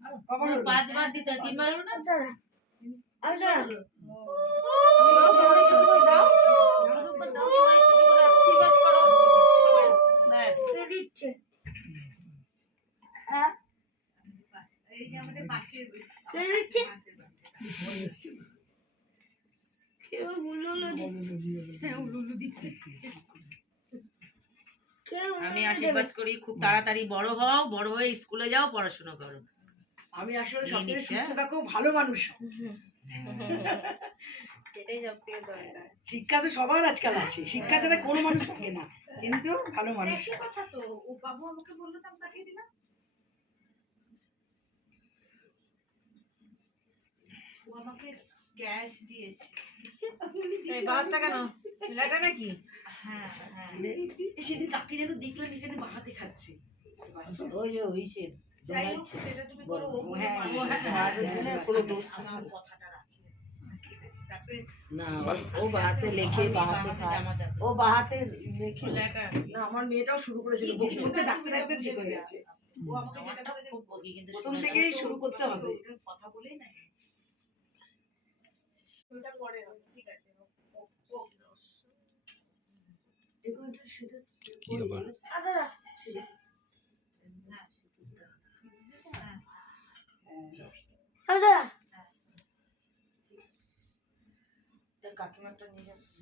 5 বার দিতে হয়, 3 বার হলো না? আমি আশীর্বাদ করি খুব তাড়াতাড়ি বড় হও, বড় হয়ে স্কুলে যাও, পড়াশোনা করো। আমি আসলে সবচেয়ে সুস্থ থাকো, ভালো মানুষ। শিক্ষা তো সবার আজকাল আছে, শিক্ষা ছাড়া কোনো মানুষ থাকে না, কিন্তু ভালো মানুষ। কথা তো ও বাবু আমাকে বললো, তো আমি পাঠিয়ে দিলাম। ও আমাকে ক্যাশ দিয়েছে। এই 12 টাকা নাও, মিলাটা নাকি? হ্যাঁ হ্যাঁ, সেদিন কাকে যেন দেখলাম এখানে বাহাতে খাচ্ছে। ওই যে ওই সে যাই হোক, সেটা তুমি করো। ও কোনো দোষ আমার কথাটা রাখি না, ও বাহাতে লেখে, বাহাতে খায়, ও বাহাতে লেখে। না, আমার মেয়েটাও শুরু করেছিল, বকতে বকতে ডাক্তার একবার ঠিক হয়ে গেছে। ও আমাকে যেটা বলে, খুব বকি, কিন্তু প্রথম থেকেই শুরু করতে হবে। কথা বলেই না, ওটা পরে হবে, ঠিক আছে। কি আবার কাকিমাটা নিয়ে যাচ্ছে।